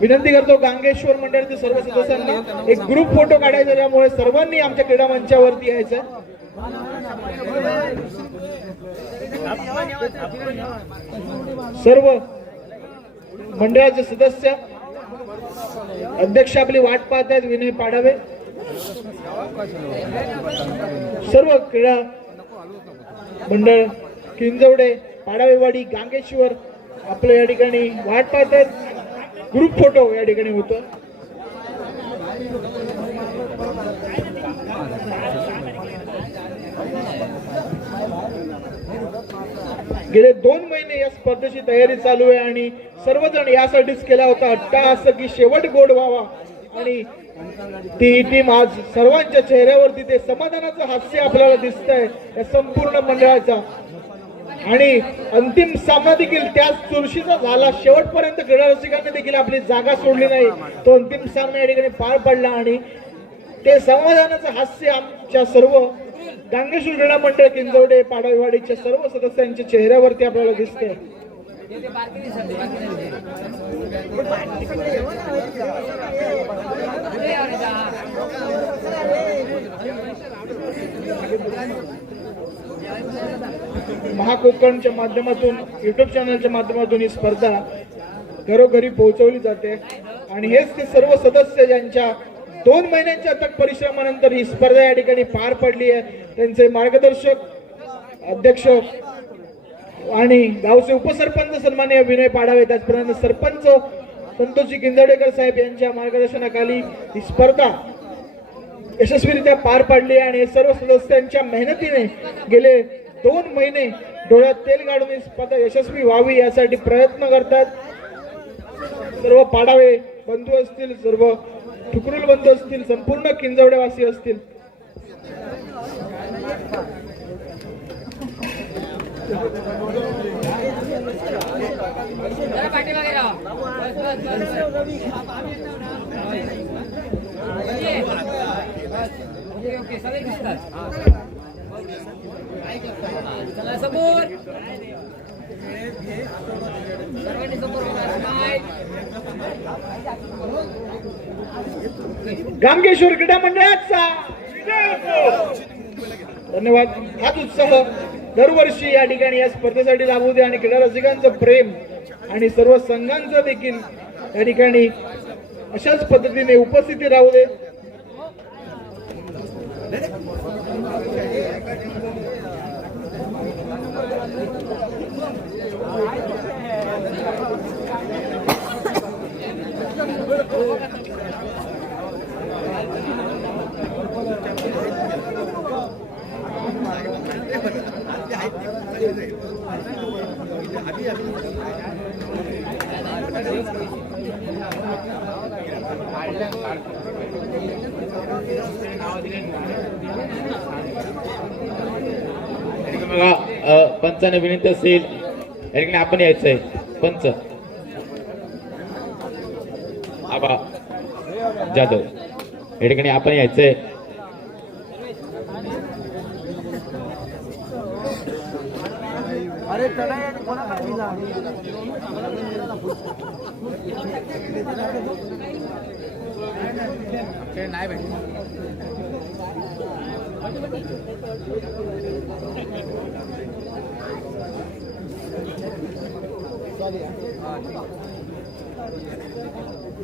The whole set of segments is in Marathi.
विनंती करतो गांगेश्वर मंडळातील सर्व सदस्यांना एक ग्रुप फोटो काढायचा त्यामुळे सर्वांनी आमच्या क्रीडा मंचावरती यायचं. सर्व मंडळाचे सदस्य अध्यक्ष आपली वाट पाहत आहेत विनय पाडावे. सर्व क्रीडा मंडळ किंजवडे पाडावेवाडी गांगेश्वर आपलं या ठिकाणी वाट पाहतात. ग्रुप फोटो या ठिकाणी होतो. गेले दोन महिने या स्पर्धेची तयारी चालू आहे आणि सर्वजण यासाठीच केला होता. अट्टा असं की शेवट गोड व्हावा. आणि ती टीम आज सर्वांच्या चेहऱ्यावरती ते समाधानाचं हास्य आपल्याला दिसतंय या संपूर्ण मंडळाचा. आणि अंतिम सामना देखील त्याच चुरशीचा झाला. शेवटपर्यंत क्रीडा रसिकांनी देखील आपली जागा सोडली नाही. तो अंतिम सामना या ठिकाणी पार पडला आणि ते समाधानाचं हास्य आमच्या सर्व गांगेश्वर क्रीडा मंडळ किंजवडे पाडावीवाडीच्या सर्व सदस्यांच्या चेहऱ्यावरती आपल्याला दिसते महाकोकणच्या माध्यमातून युट्यूब चॅनलच्या माध्यमातून ही स्पर्धा घरोघरी पोहोचवली जाते. आणि हेच ते सर्व सदस्य ज्यांच्या दोन महिन्यांच्या अथक परिश्रमानंतर ही स्पर्धा या ठिकाणी पार पडली आहे. त्यांचे मार्गदर्शक अध्यक्ष आणि गावचे उपसरपंच सन्मान्य विनय पाडावे त्याचप्रमाणे सरपंच संतोषजी किंदडेकर साहेब यांच्या मार्गदर्शनाखाली ही स्पर्धा यशस्वीरित्या पार पाडली आणि सर्व सदस्यांच्या मेहनतीने गेले दोन महिने डोळ्यात तेल काढून ही स्पर्धा यशस्वी व्हावी यासाठी प्रयत्न करतात. सर्व पाडावे बंधू असतील सर्व ठुकरुल बंधू असतील संपूर्ण किंजवडेवासी असतील. ओके, सगळे दिसतात. चला समोर सर्वांनी समोर गांगेश्वर क्रीडा मंडळाचा धन्यवाद हाच उत्सव दरवर्षी या ठिकाणी या स्पर्धेसाठी लागू दे आणि क्रीडा रसिकांचं प्रेम आणि सर्व संघांचं देखील या ठिकाणी अशाच पद्धतीने उपस्थिती राहू दे पंचाने विनंती असेल. याठिकाणी आपण यायचंय. पंच. आबा जाधव. या ठिकाणी आपण यायचंय. अरे 给来一杯。抓紧啊！知道。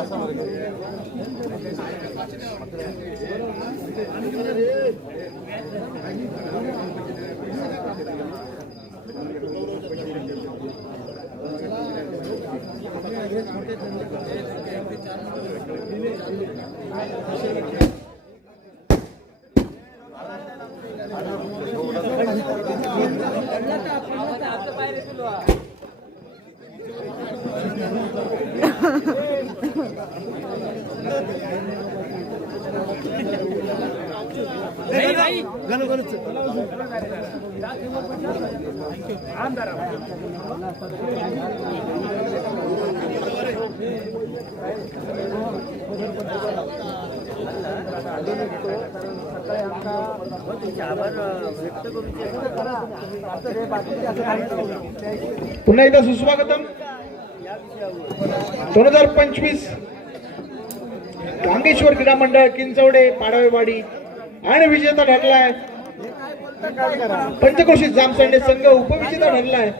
అసలు Gracias. पुन्हा एकदा सुस्वागतम. दोन हजार पंचवीस गांगेश्वर क्रीडा मंडळ किंचवडे पाडवेवाडी आणि विजेता ठरलाय. पंचक्रोशी जामसंडे संघ उपविजेता ठरलाय.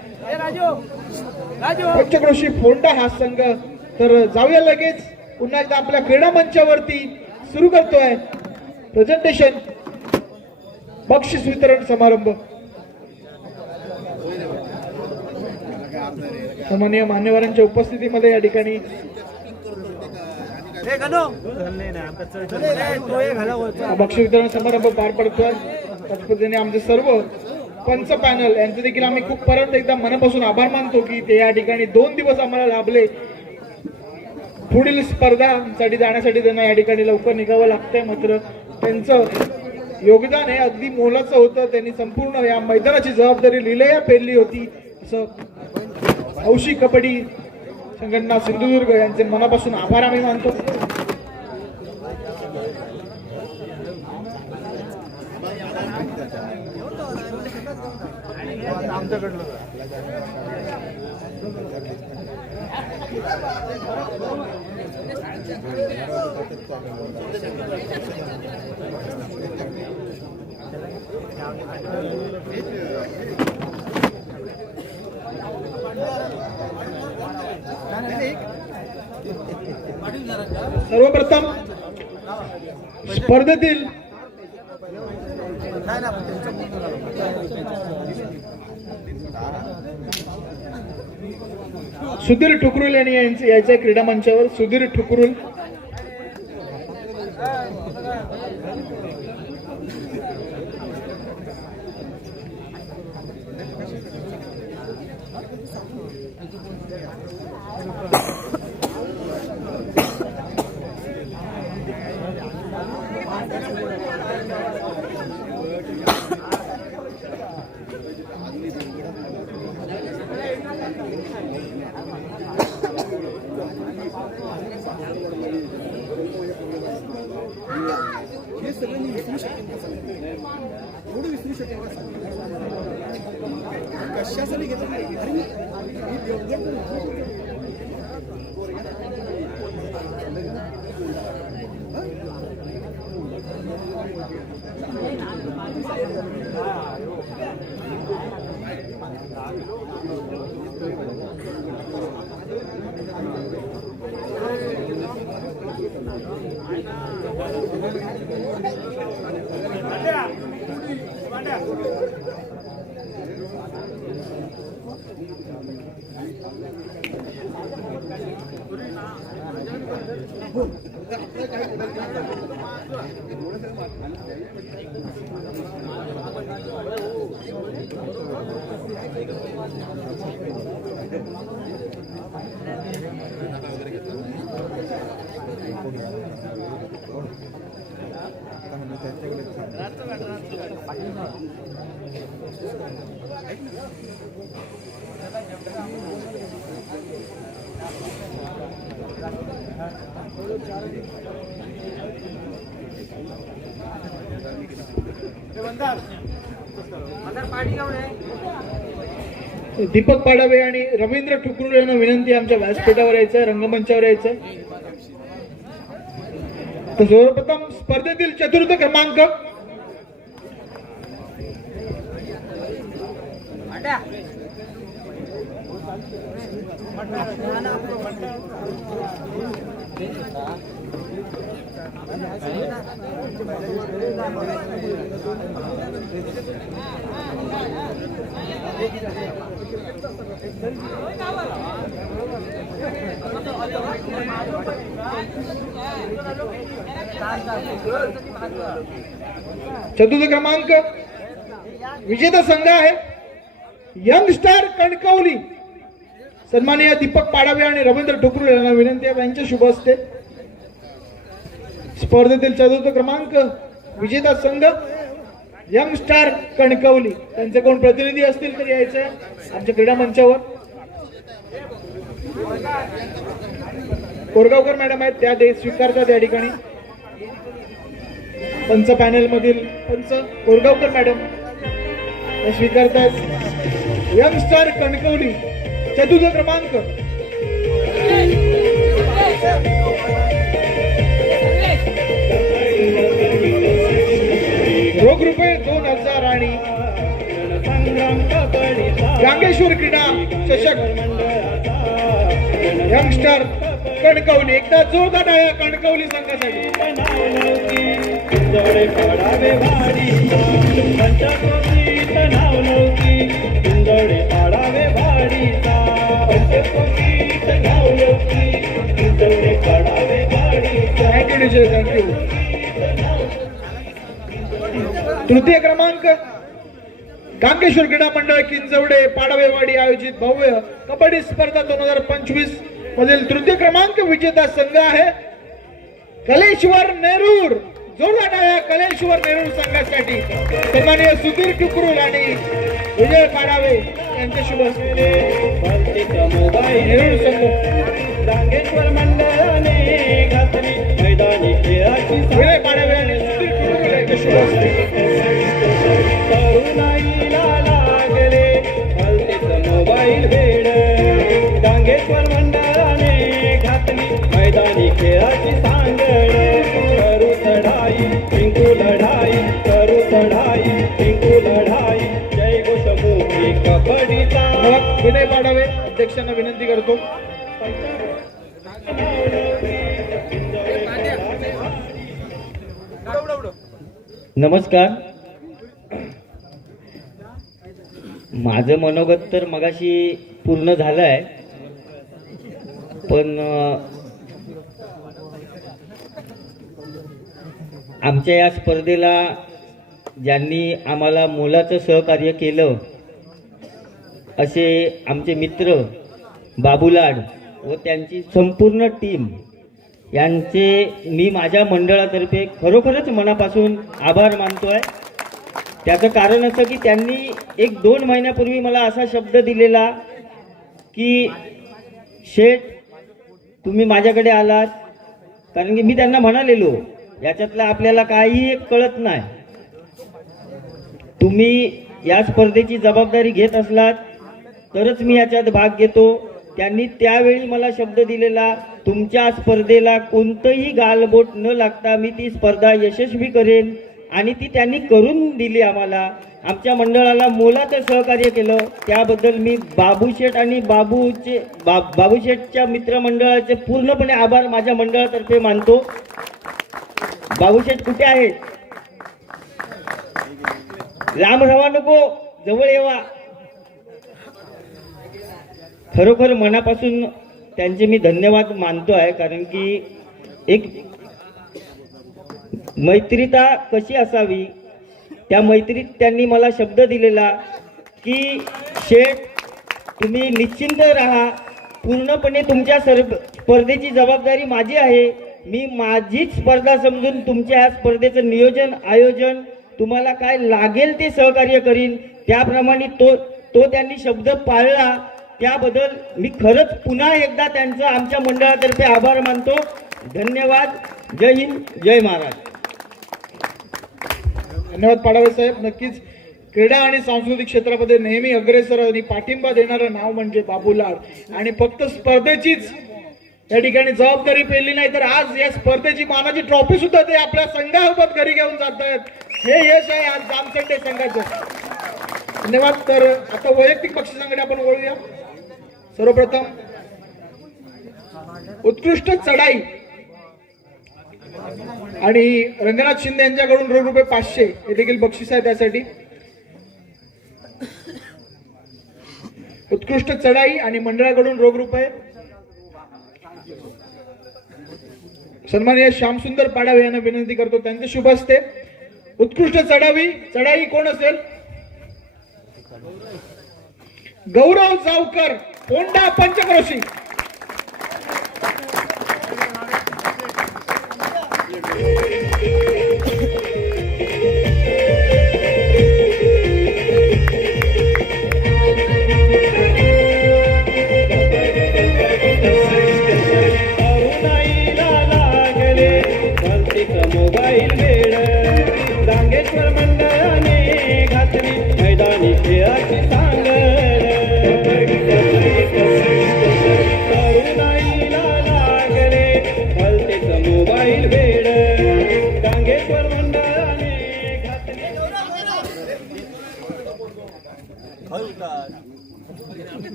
पंचक्रोशी फोंडा हा संघ. तर जाऊया लगेच. पुन्हा एकदा आपल्या क्रीडा मंचावरती सुरू करतोय. प्रेझेंटेशन बक्षीस वितरण समारंभ सन्माननीय मान्यवरांच्या उपस्थितीमध्ये या ठिकाणी बक्षीस वितरण समारंभ पार पडतोय त्याच पद्धतीने आमचे सर्व पंच पॅनल यांचे देखील आम्ही खूप परत एकदा मनापासून आभार मानतो की ते या ठिकाणी दोन दिवस आम्हाला लाभले पुढील स्पर्धांसाठी जाण्यासाठी त्यांना या ठिकाणी लवकर निघावं लागतंय मात्र त्यांचं योगदान हे अगदी मोलाचं होतं. त्यांनी संपूर्ण या मैदानाची जबाबदारी लिलया पेरली होती. असं हौशी कबड्डी संघटना सिंधुदुर्ग यांचे मनापासून आभार आम्ही मानतो. सर्वप्रथम स्पर्धेतील सुधीर ठुकरुल यांनी यांचे यायचं क्रीडा मंचावर सुधीर ठुकरुल. श्वासाने घेतलं नाही? रात दीपक पाडावे आणि रवींद्र ठुकरुल यांना विनंती आमच्या व्यासपीठावर यायचं रंगमंचावर यायचं तर सर्वप्रथम स्पर्धेतील चतुर्थ क्रमांक. चतुर्थ क्रमांक विजेता संघ आहे. Young star Kankavli. सन्माननीय दीपक पाडावे आणि रवींद्र ठोकरू यांना विनंती आहे यांच्या शुभ असते. स्पर्धेतील चतुर्थ क्रमांक विजेता संघ यंग स्टार कणकवली. त्यांचे कोण प्रतिनिधी असतील तर यायचे आमच्या क्रीडा मंचावर. कोरगावकर मॅडम आहेत त्या डे स्वीकारतात या ठिकाणी. पंच पॅनल मधील पंच कोरगावकर मॅडम हे स्वीकारतायत. Young star Kankavli. चतुर्थ क्रमांक रोख रुपये दोन हजार आणि गांगेश्वर क्रीडा चषक. यंगस्टर कणकवली एकदा जोरदार आहे कणकवली संघासाठी. तृतीय क्रमांक गांगेश्वर क्रीडा मंडळ किंजवडे पाडवेवाडी आयोजित भव्य कबड्डी स्पर्धा दोन हजार पंचवीस मधील तृतीय क्रमांक विजेता संघ आहे कलेश्वर नेरूर. जोरदार आहे कलेश्वर नेरूर संघासाठी सन्माननीय सुधीर टुकरूल आणि विजय पाडावे यांचे शुभ नेरूर संघ. डांगेश्वर मंडळाने घातली मैदानी खेळाची विजय पाडावे आणि सुधीर टुकरूल यांचे शुभ हस्ते. अध्यक्षांना विनंती करतो. नमस्कार. माझं मनोगत तर मगाशी पूर्ण झालं आहे पण आमच्या या स्पर्धेला ज्यांनी आम्हाला मोलाचं सहकार्य केलं असे आमचे मित्र बाबूलाड व त्यांची संपूर्ण टीम यांचे मी माझ्या मंडळातर्फे खरोखरच मनापासून आभार मानतोय. त्याचं कारण असं की त्यांनी एक दोन महिन्यापूर्वी मला असा शब्द दिलेला की शेठ तुम्ही माझ्याकडे आलात. कारण की मी त्यांना म्हणालेलो याच्यातलं आपल्याला काही एक कळत नाही. तुम्ही या स्पर्धेची जबाबदारी घेत असलात तरच मी याच्यात भाग घेतो. त्यांनी त्यावेळी मला शब्द दिलेला तुमच्या स्पर्धेला कोणतंही गालबोट न लागता मी ती स्पर्धा यशस्वी करेन. आणि ती त्यांनी करून दिली आम्हाला. आमच्या मंडळाला मोलाचं सहकार्य केलं. त्याबद्दल मी बाबूशेठ आणि बाबूचे बा बाबूशेठच्या मित्रमंडळाचे पूर्णपणे आभार माझ्या मंडळातर्फे मानतो. बाबूशेठ कुठे आहेत? लांब राहा नको जवळ येवा. खरोखर मनापासून त्यांचे मी धन्यवाद मानतो आहे कारण की एक मैत्रीता कशी असावी त्या मैत्रीत त्यांनी मला शब्द दिलेला की शेठ तुम्ही निश्चिंत राहा. पूर्णपणे तुमच्या सर्व स्पर्धेची जबाबदारी माझी आहे. मी माझीच स्पर्धा समजून तुमच्या या स्पर्धेचं नियोजन आयोजन तुम्हाला काय लागेल ते सहकार्य करीन. त्याप्रमाणे तो तो त्यांनी शब्द पाळला. त्याबद्दल मी खरंच पुन्हा एकदा त्यांचं आमच्या मंडळातर्फे आभार मानतो. धन्यवाद. जय हिंद जय महाराज. धन्यवाद पाडावे साहेब. नक्कीच क्रीडा आणि सांस्कृतिक क्षेत्रामध्ये नेहमी अग्रेसर आणि पाठिंबा देणारं नाव म्हणजे बाबूलाल आणि फक्त स्पर्धेचीच या ठिकाणी जबाबदारी पेरली नाही तर आज या स्पर्धेची मानाची ट्रॉफी सुद्धा ते आपल्या संघासोबत घरी घेऊन जात आहेत हे यश आहे आज जामसंडे संघाचं. धन्यवाद. तर आता वैयक्तिक बक्षिसांकडे आपण वळूया सर्वप्रथम उत्कृष्ट चढाई. आणि रंगनाथ शिंदे यांच्याकडून रोख रुपये पाचशे हे देखील बक्षीस आहे त्यासाठी. उत्कृष्ट चढाई आणि मंडळाकडून रोख रुपये. सन्माननीय श्यामसुंदर पाडावे यांना विनंती करतो त्यांचे शुभ असते उत्कृष्ट चढावी चढाई कोण असेल? गौरव जावकर. होंडा पंचक्रोशी.